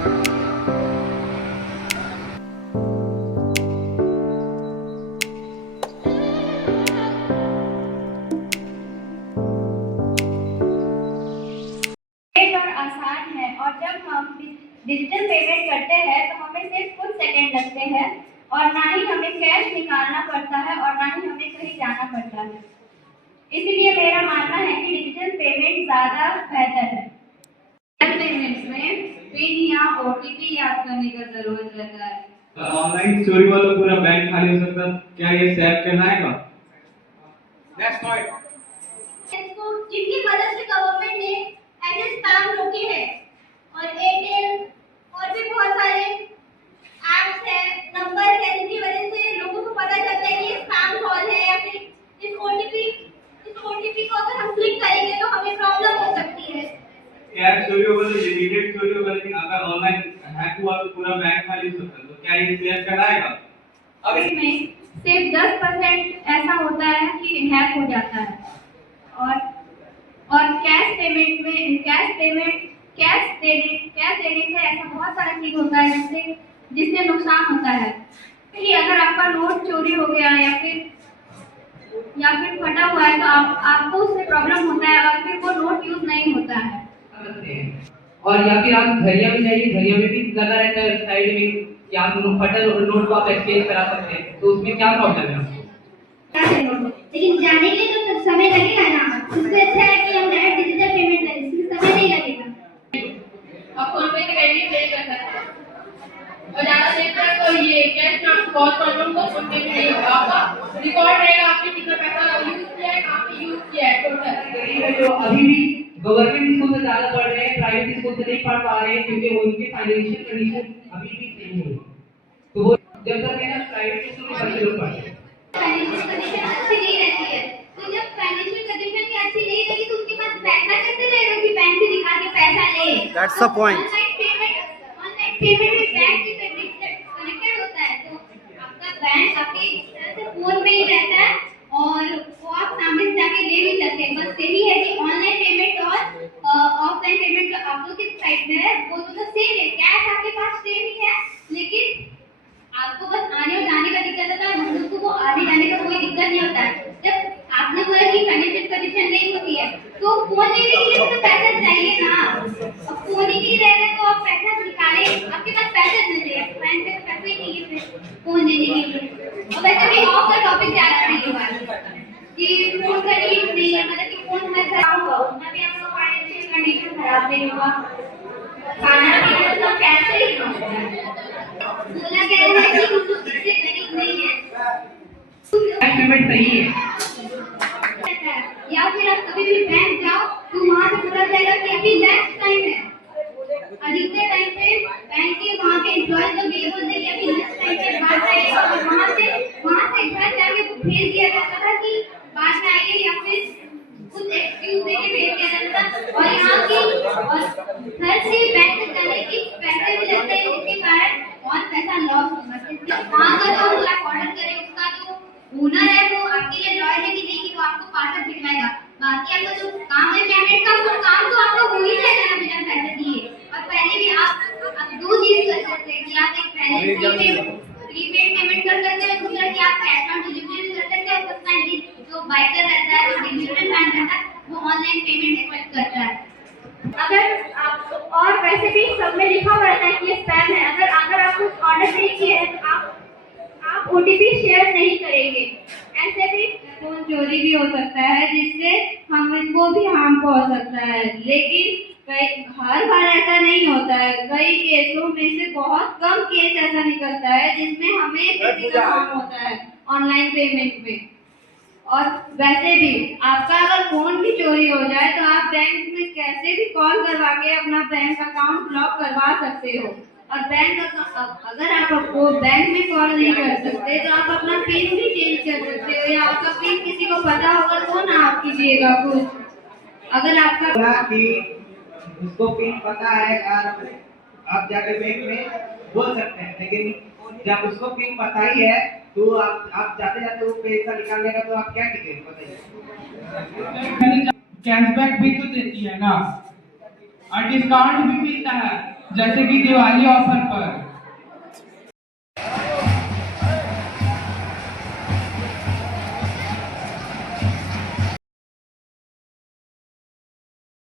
और आसान है, और जब हम डिजिटल पेमेंट करते हैं तो हमें सिर्फ कुछ सेकंड लगते हैं और ना ही हमें कैश निकालना पड़ता है और ना ही हमें कहीं जाना पड़ता है। इसलिए मेरा मानना है कि डिजिटल पेमेंट ज़्यादा बेहतर है। डिजिटल पेमेंट्स में पिन या ओटीपी याद करने का जरूरत रहता है। ऑनलाइन चोरी वाला पूरा बैंक खाली हो सकता है, क्या ये सेफ कहलाएगा? नेक्स्ट पॉइंट, जिनकी मदद से गवर्नमेंट ने ऐसे स्पैम रोके हैं, और एयरटेल और भी बहुत सारे ऐप्स है, नंबर है, जिनकी वजह से लोगों को पता चलता है कि ये स्पैम कॉल है, या फिर इस ओटीपी को अगर हम क्लिक करेंगे तो हमें प्रॉब्लम हो सकती है। कैश चोरी होगा तो लिमिटेड चोरी होगा, लेकिन अगर ऑनलाइन हैक हुआ तो पूरा बैंक खाली हो सकता है, तो क्या ये सेफ कहलाएगा? अभी में सिर्फ 10% ऐसा होता है कि हैक हो जाता है, और कैश देने से ऐसा बहुत सारा चीज होता है जिससे नुकसान होता है। कि अगर आपका नोट चोरी हो गया या फिर फटा हुआ है तो आपको उससे प्रॉब्लम होता है और फिर वो नोट यूज नहीं होता है। और या फिर आप झरिया में जाइए, झरिया में भी लगा रहता है साइड में कि आप फटा नोट को आप एक्सचेंज करा सकते हैं, तो उसमें क्या प्रॉब्लम है? लेकिन जाने के लिए तो समय लगेगा ना, उससे अच्छा है कि हम डायरेक्ट डिजिटल पेमेंट करें, इसमें समय नहीं लगेगा। आप फोन पे से कैसे पे कर सकते हैं, और ज़्यादा देर तक तो ये कैश ना कॉल प्रॉब्लम को फोन पे में नहीं होगा। आपका रिकॉर्ड रहेगा आपने कितना पैसा यूज किया है, कहाँ पे यूज किया है टोटल। जो अभी भी गवर्नमेंट स्कूल से ज्यादा पढ़ रहे हैं, प्राइवेट स्कूल से नहीं पढ़ पा रहे हैं क्योंकि उनके फाइनेंशियल कंडीशन अभी भी सही नहीं है, तो वो जब तक है ना प्राइवेट स्कूल में बच्चे लोग पढ़ते हैं। फाइनेंशियल कंडीशन अच्छी नहीं रहती है, तो जब फाइनेंशियल कंडीशन की अच्छी नहीं रहेगी तो उनके पास पैसा कैसे रहेगा कि बैंक से निकाल के पैसा ले। That's the point. Online payment भी बैंक से कनेक्टेड होता है, तो आपका बैंक आपके तरह से फोन में ही रहता है और वो आप सामने से जाके ले भी सकते हैं। बस यही है कि ऑनलाइन पेमेंट और ऑफलाइन पेमेंट जो अपोजिट साइड में है वो तो सेम है, कैश आपके पास सेम ही है, लेकिन आपको बस आने और जाने का दिक्कत होता है, दूसरों को आने जाने का कोई दिक्कत नहीं होता है। जब आपने बोला कि फाइनेंशियल कंडीशन नहीं होती है तो फोन लेने के लिए तो पैसा चाहिए ना, अब फोन ही नहीं रहेगा तो आप पैसा निकालें, आपके पास पैसा नहीं है, बैंक में पैसा ही नहीं है फिर फोन लेने के लिए। और वैसे भी ऑफ का टॉपिक जा रहा है ये वाला कि फोन का नीड नहीं है, मतलब कि फोन हमें खराब होगा, उतना भी आपका फाइनेंशियल कंडीशन खराब नहीं होगा, खाना पीना सब कैसे ही होगा। बोला गया है कि हम लोग इससे गरीब नहीं है, पेमेंट सही है, या फिर आप कभी भी बैंक जाओ तो वहाँ से पता चलेगा कि अभी लंच टाइम है, अधिकतर टाइम पे बैंक के वहाँ के एम्प्लॉय लोग ये बोलते हैं कि अभी लंच टाइम पे बात आएगा, और वहाँ से घर जाके भेज दिया जाता था कि बाद में आइए, या फिर कुछ एक्सक्यूज देके भेज दिया जाता था। और यहाँ की और घर से बैंक तक जाने की पैसे भी लगते हैं, जिसके कारण बहुत पैसा लॉस होगा। वहाँ का जो आप ऑर्डर करें उसका जो ओनर है वो आपके लिए लॉयल है कि नहीं कि वो आपको पार्सल भिजवाएगा, बाकी आपका जो काम है पेमेंट का वो काम तो आपका हो ही जाएगा ना बिना पैसे दिए। और पहले भी आप दो चीज कर सकते हैं कि आप एक पहले प्रीपेड पेमेंट कर सकते हैं, दूसरा कि आप कैश ऑन डिलीवरी कर सकते हैं, उतना जो बाइकर रहता है, जो डिलीवरी मैन रहता है, वो ऑनलाइन पेमेंट एक्सेप्ट करता है। अगर आप और वैसे भी सब में लिखा हुआ रहता है कि ये स्पैम है, अगर आप कुछ ऑर्डर नहीं किए हैं तो आप ओटीपी शेयर नहीं करेंगे। ऐसे भी फोन चोरी भी हो सकता है जिससे हमको भी हार्म पहुंच सकता है, लेकिन हर बार ऐसा नहीं होता है, कई केसों में से बहुत कम केस ऐसा निकलता है जिसमें हमें फिजिकल हार्म होता है ऑनलाइन पेमेंट में। और वैसे भी आपका अगर फोन भी चोरी हो जाए तो आप बैंक में कैसे भी कॉल करवा के अपना बैंक अकाउंट ब्लॉक करवा सकते हो, और अगर आप आपको बैंक में कॉल नहीं कर सकते तो आप अपना पिन भी चेंज कर सकते हो, या आपका पिन किसी को पता होगा तो ना आप कीजिएगा कुछ। अगर आपका कि उसको पिन पता है आप जाके बैंक में बोल सकते हैं, लेकिन जब उसको पिन पता ही है तो आप जाते जाते वो पैसा निकाल लेगा तो आप क्या कीजिएगा बताइए। कैशबैक भी तो देती है ना, और डिस्काउंट भी मिलता है, जैसे कि दिवाली ऑफर पर